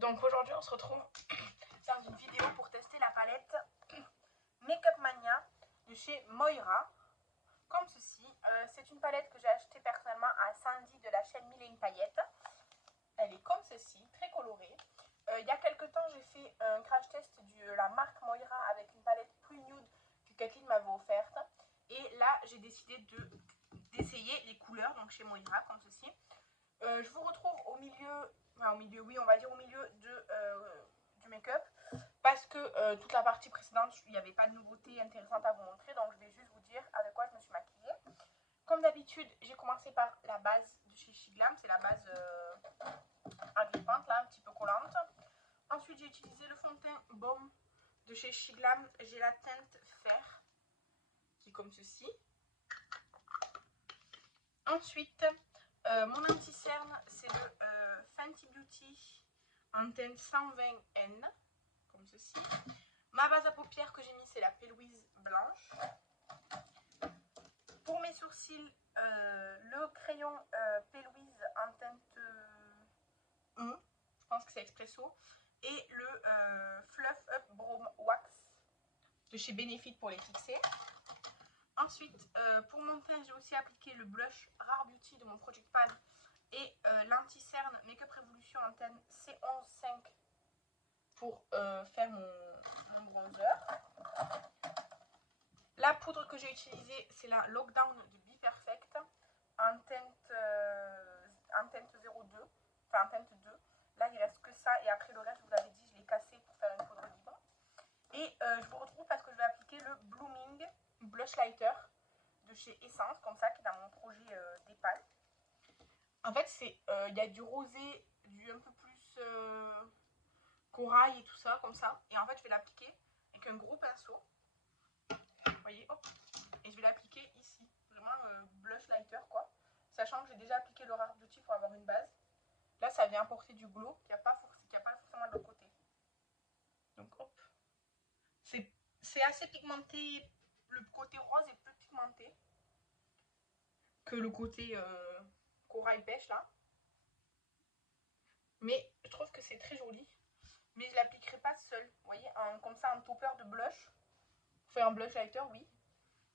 Donc aujourd'hui on se retrouve dans une vidéo pour tester la palette Makeup Mania de chez Moira. Comme ceci, c'est une palette que j'ai achetée personnellement à Sandy de la chaîne Mille et une paillettes. Elle est comme ceci, très colorée. Il y a quelques temps j'ai fait un crash test de la marque Moira avec une palette plus nude que Kathleen m'avait offerte. Et là j'ai décidé d'essayer les couleurs donc chez Moira comme ceci. Je vous retrouve au milieu du make-up parce que toute la partie précédente il n'y avait pas de nouveauté intéressante à vous montrer, donc je vais juste vous dire avec quoi je me suis maquillée. Comme d'habitude j'ai commencé par la base de chez Shiglam, c'est la base agrippante là, un petit peu collante. Ensuite j'ai utilisé le fond de teint Baume de chez Shiglam, j'ai la teinte fer qui est comme ceci. Ensuite mon anti-cerne, c'est le Fenty Beauty en teinte 120N, comme ceci. Ma base à paupières que j'ai mis, c'est la P-Louise blanche. Pour mes sourcils, le crayon P-Louise en teinte 1, je pense que c'est Expresso. Et le Fluff Up Brow Wax de chez Benefit pour les fixer. Ensuite, pour mon teint, j'ai aussi appliqué le blush Rare Beauty de mon Project Pan et l'anti-cerne Makeup Revolution en teinte C11-5 pour faire mon bronzer. La poudre que j'ai utilisée, c'est la Lockdown de Be Perfect en teinte 02, enfin en teinte 2. Là, il reste que ça et après le reste, je vous l'avais dit, je l'ai cassé pour faire une poudre libre. Et je vous retrouve parce que je vais appliquer le Blooming Blush Lighter de chez Essence, comme ça, qui est dans mon projet d'épale. En fait, il y a du rosé, du un peu plus corail et tout ça, comme ça. Et en fait, je vais l'appliquer avec un gros pinceau. Vous voyez, hop. Et je vais l'appliquer ici. Vraiment blush lighter, quoi. Sachant que j'ai déjà appliqué le Rare Beauty pour avoir une base. Là, ça vient apporter du glow qu'il n'y a pas forcément de l'autre côté. Donc, hop. C'est assez pigmenté. Le côté rose est plus pigmenté que le côté corail pêche, là. Mais je trouve que c'est très joli. Mais je ne l'appliquerai pas seule. Vous voyez, comme ça, un topper de blush. Faire un blush lighter, oui.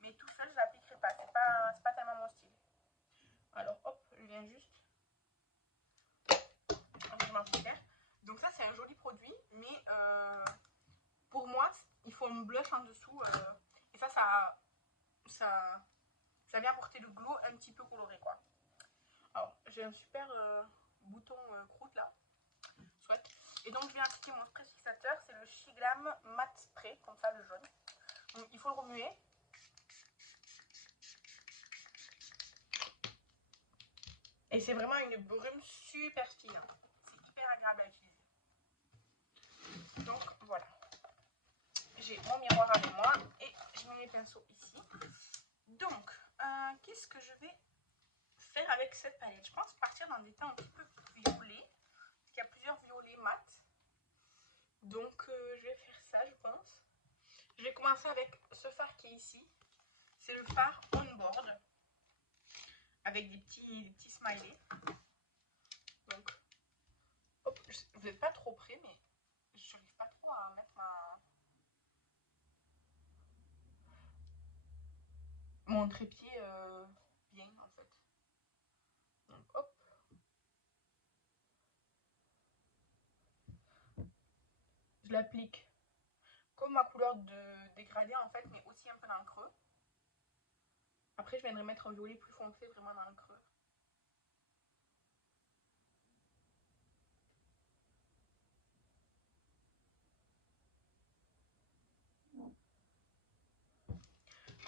Mais tout seul, je ne l'appliquerai pas. C'est pas tellement mon style. Alors, hop, je viens juste. Je m'en faire. Donc ça, c'est un joli produit. Mais pour moi, il faut un blush en dessous. Et ça vient apporter le glow un petit peu coloré, quoi. Alors, j'ai un super bouton croûte, là. Soit. Et donc, je viens appliquer mon spray fixateur. C'est le Shiglam Matte Spray, comme ça, le jaune. Donc, il faut le remuer. Et c'est vraiment une brume super fine. Hein. C'est hyper agréable à utiliser. Donc, voilà. J'ai mon miroir avec moi et je mets mes pinceaux ici. Donc, qu'est-ce que je vais faire avec cette palette? Je pense partir dans des teints un petit peu violets. Parce qu'il y a plusieurs violets mat. Donc, je vais faire ça, je pense. Je vais commencer avec ce fard qui est ici. C'est le fard On Board. Avec des petits smileys. Donc, hop, vous n'êtes pas trop près, mais je n'arrive pas trop à mettre mon trépied bien, en fait. Donc, hop. Je l'applique comme ma couleur de dégradé, en fait, mais aussi un peu dans le creux. Après, je viendrai mettre un violet plus foncé vraiment dans le creux.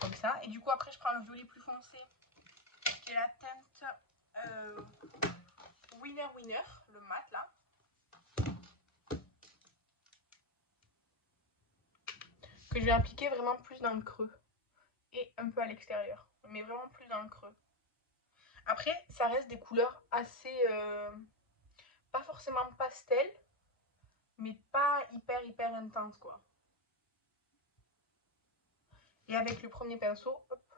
Comme ça. Et du coup, après, je prends le violet plus foncé, qui est la teinte Winner Winner, le mat, là. Que je vais appliquer vraiment plus dans le creux. Et un peu à l'extérieur. Mais vraiment plus dans le creux. Après, ça reste des couleurs assez... pas forcément pastel, mais pas hyper intense, quoi. Et avec le premier pinceau, hop.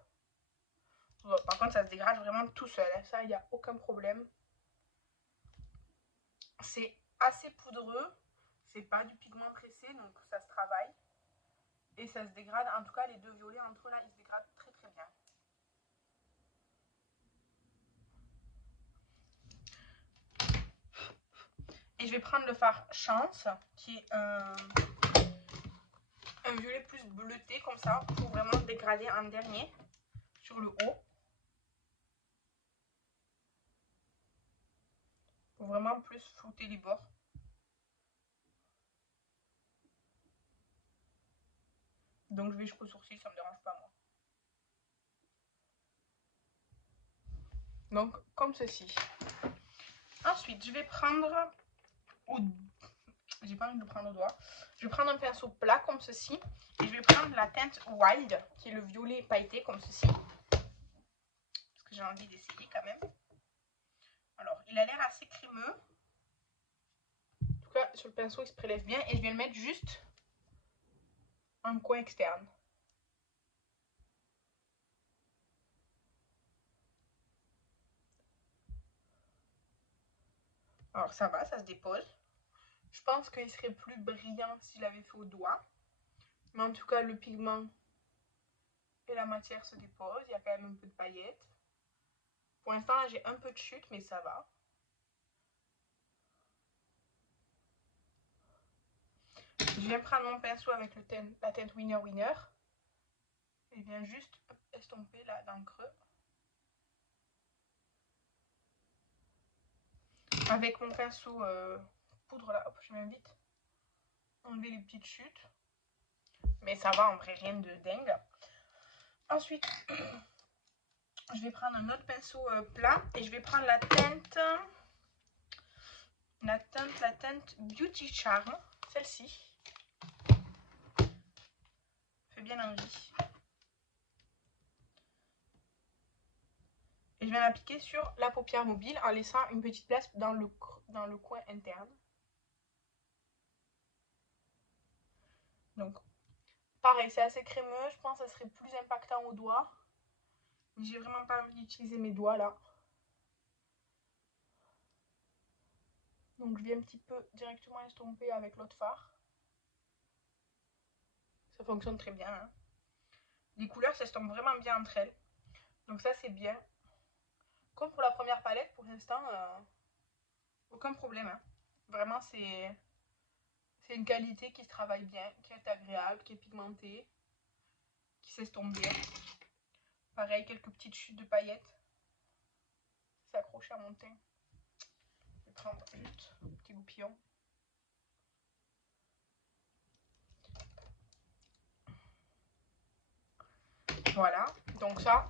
Bon, par contre, ça se dégrade vraiment tout seul. Ça, il n'y a aucun problème. C'est assez poudreux. C'est pas du pigment pressé, donc ça se travaille. Et ça se dégrade, en tout cas les deux violets entre eux là, ils se dégradent très très bien. Et je vais prendre le fard Chance, qui est un violet plus bleuté comme ça, pour vraiment dégrader en dernier sur le haut. Pour vraiment plus flouter les bords. Donc je vais jusqu'au sourcil, ça me dérange pas moi. Donc comme ceci. Ensuite, je vais prendre, j'ai pas envie de le prendre au doigt, je vais prendre un pinceau plat comme ceci. Et je vais prendre la teinte Wild, qui est le violet pailleté comme ceci. Parce que j'ai envie d'essayer quand même. Alors, il a l'air assez crémeux. En tout cas, sur le pinceau, il se prélève bien. Et je vais le mettre juste en coin externe. Alors, ça va, ça se dépose. Je pense qu'il serait plus brillant si je l'avais fait au doigt. Mais en tout cas, le pigment et la matière se déposent. Il y a quand même un peu de paillettes. Pour l'instant, là, j'ai un peu de chute, mais ça va. Je viens prendre mon pinceau avec la teinte Winner Winner. Et je viens juste estomper là dans le creux. Avec mon pinceau poudre là, hop, je vais vite enlever les petites chutes. Mais ça va, en vrai, rien de dingue. Ensuite, je vais prendre un autre pinceau plat et je vais prendre la teinte Beauty Charm, celle-ci. Fait bien envie. Et je vais l'appliquer sur la paupière mobile en laissant une petite place dans le coin interne. Donc, pareil, c'est assez crémeux. Je pense que ça serait plus impactant au doigt. Mais j'ai vraiment pas envie d'utiliser mes doigts là. Donc je viens un petit peu directement estomper avec l'autre fard. Ça fonctionne très bien. Hein. Les couleurs s'estompent vraiment bien entre elles. Donc ça c'est bien. Comme pour la première palette, pour l'instant, aucun problème. Hein. Vraiment c'est une qualité qui se travaille bien, qui est agréable, qui est pigmentée, qui s'estompe bien. Pareil, quelques petites chutes de paillettes. C'est accroché à mon teint. Je vais prendre juste un petit goupillon. Voilà, donc ça,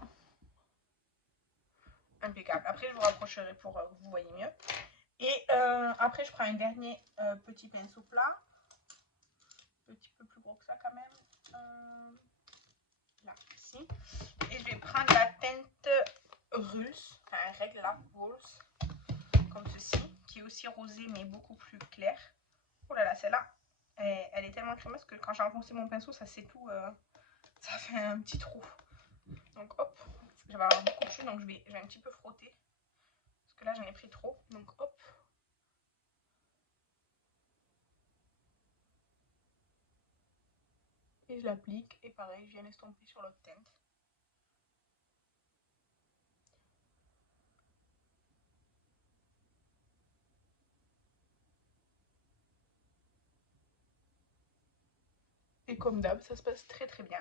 impeccable. Après, je vous rapprocherai pour que vous voyez mieux. Et après, je prends un dernier petit pinceau plat. Un petit peu plus gros que ça quand même. Là, ici. Et je vais prendre la teinte russe, enfin règle là, rose, comme ceci, qui est aussi rosée mais beaucoup plus claire. Oh là là, celle-là, elle est tellement crémeuse que quand j'ai enfoncé mon pinceau, ça c'est tout, ça fait un petit trou. Donc hop, je vais avoir beaucoup de chute, donc je vais un petit peu frotter. Parce que là, j'en ai pris trop, donc hop. Et je l'applique, et pareil, je viens estomper sur l'autre teinte. Et comme d'hab, ça se passe très très bien.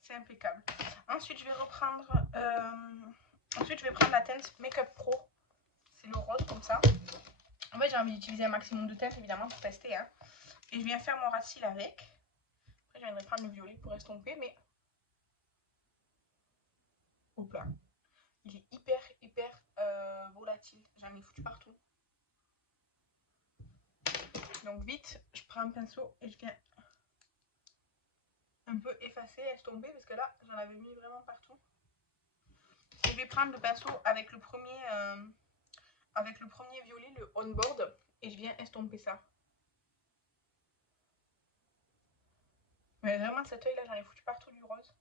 C'est impeccable. Ensuite, je vais reprendre... ensuite, je vais prendre la teinte Makeup Pro. C'est le rose comme ça. En fait, j'ai envie d'utiliser un maximum de teinte, évidemment, pour tester. Hein. Et je viens faire mon ras de cils avec. Après, je viendrai prendre le violet pour estomper, mais... Hop là. Il est hyper volatile. J'en ai foutu partout. Donc vite, je prends un pinceau et je viens un peu effacer, estomper, parce que là, j'en avais mis vraiment partout. Et je vais prendre le pinceau avec le premier violet, le On Board, et je viens estomper ça. Mais vraiment, cet œil là, j'en ai foutu partout du rose.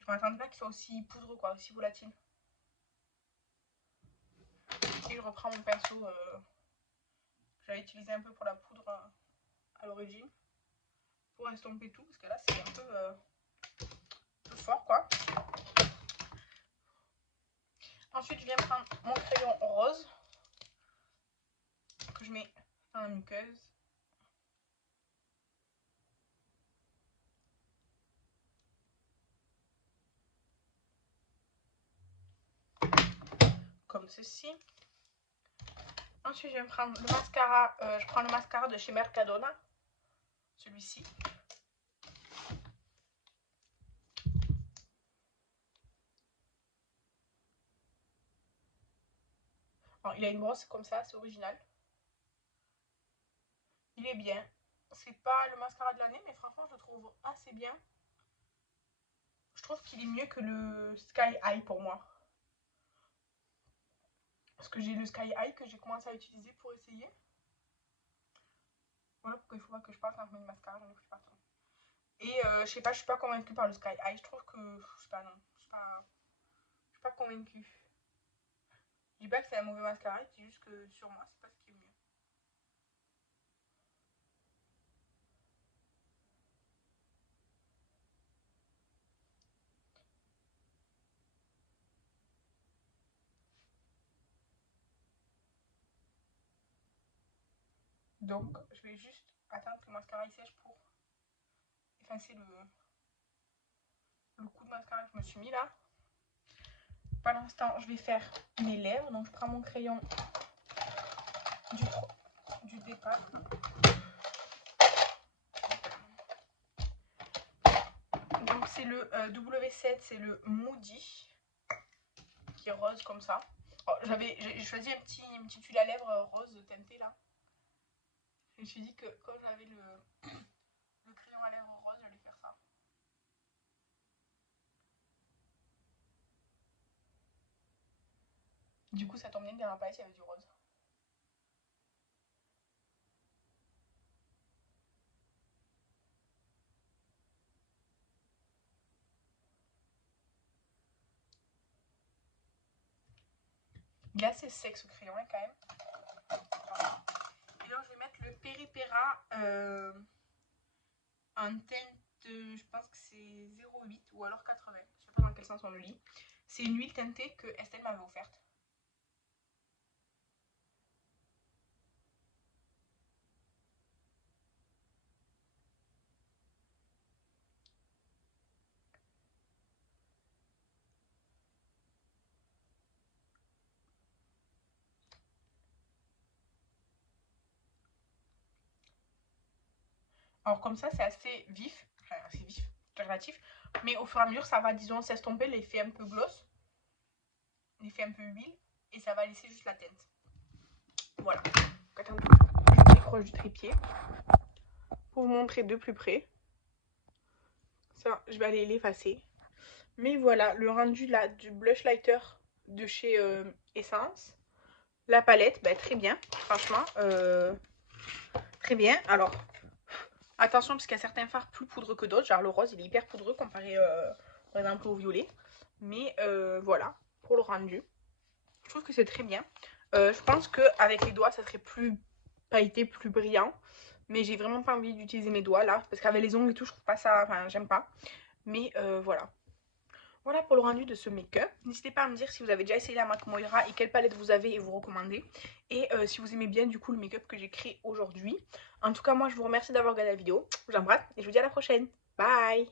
Je m'attendais pas qu'il soit aussi poudreux, quoi, aussi volatile. Et je reprends mon pinceau j'avais utilisé un peu pour la poudre à l'origine. Pour estomper tout, parce que là c'est un peu fort quoi. Ensuite je viens prendre mon crayon rose que je mets dans la muqueuse. Comme ceci. Ensuite je vais prendre le mascara, je prends le mascara de chez Mercadona, celui-ci. Il a une brosse comme ça, c'est original. Il est bien. C'est pas le mascara de l'année, mais franchement je le trouve assez bien. Je trouve qu'il est mieux que le Sky High pour moi. Parce que j'ai le Sky High que j'ai commencé à utiliser pour essayer. Voilà pourquoi il faut pas que je parle quand je mets le mascara, j'en ai plus partout. Et je sais pas, je suis pas convaincue par le Sky High. Je trouve que, je sais pas, non. Je suis pas convaincue. Je dis pas que c'est un mauvais mascara, c'est juste que sur moi, c'est pas ce qui est mieux. Donc, je vais juste attendre que le mascara il sèche pour effacer le coup de mascara que je me suis mis là. Pour l'instant, je vais faire mes lèvres. Donc, je prends mon crayon du départ. Donc, c'est le W7, c'est le Moody, qui est rose comme ça. Oh, j'ai choisi un petit tuile à lèvres rose teinté là. Je me suis dit que quand j'avais le crayon à lèvres rose, j'allais faire ça. Du coup, ça tombe bien que dans la palette, il y avait du rose. Il est assez sec ce crayon quand même. Et là, je vais mettre le Péripéra en teinte, je pense que c'est 0,8 ou alors 80. Je sais pas dans quel sens on le lit. C'est une huile teintée que Estelle m'avait offerte. Alors comme ça, c'est assez vif, enfin assez vif, relatif, mais au fur et à mesure, ça va, disons, s'estomper l'effet un peu gloss, l'effet un peu huile, et ça va laisser juste la teinte. Voilà. Attendez, je décroche du trépied pour vous montrer de plus près. Ça, je vais aller l'effacer. Mais voilà, le rendu là du blush lighter de chez Essence. La palette, bah, très bien, franchement, très bien. Alors, attention, parce qu'il y a certains fards plus poudreux que d'autres. Genre le rose, il est hyper poudreux comparé par exemple au violet. Mais voilà, pour le rendu, je trouve que c'est très bien. Je pense qu'avec les doigts, ça serait plus pailleté, plus brillant. Mais j'ai vraiment pas envie d'utiliser mes doigts là. Parce qu'avec les ongles et tout, je trouve pas ça, enfin, j'aime pas. Mais voilà. Voilà pour le rendu de ce make-up. N'hésitez pas à me dire si vous avez déjà essayé la marque Moira et quelle palette vous avez et vous recommandez. Et si vous aimez bien du coup le make-up que j'ai créé aujourd'hui. En tout cas, moi je vous remercie d'avoir regardé la vidéo. Je vous embrasse et je vous dis à la prochaine. Bye!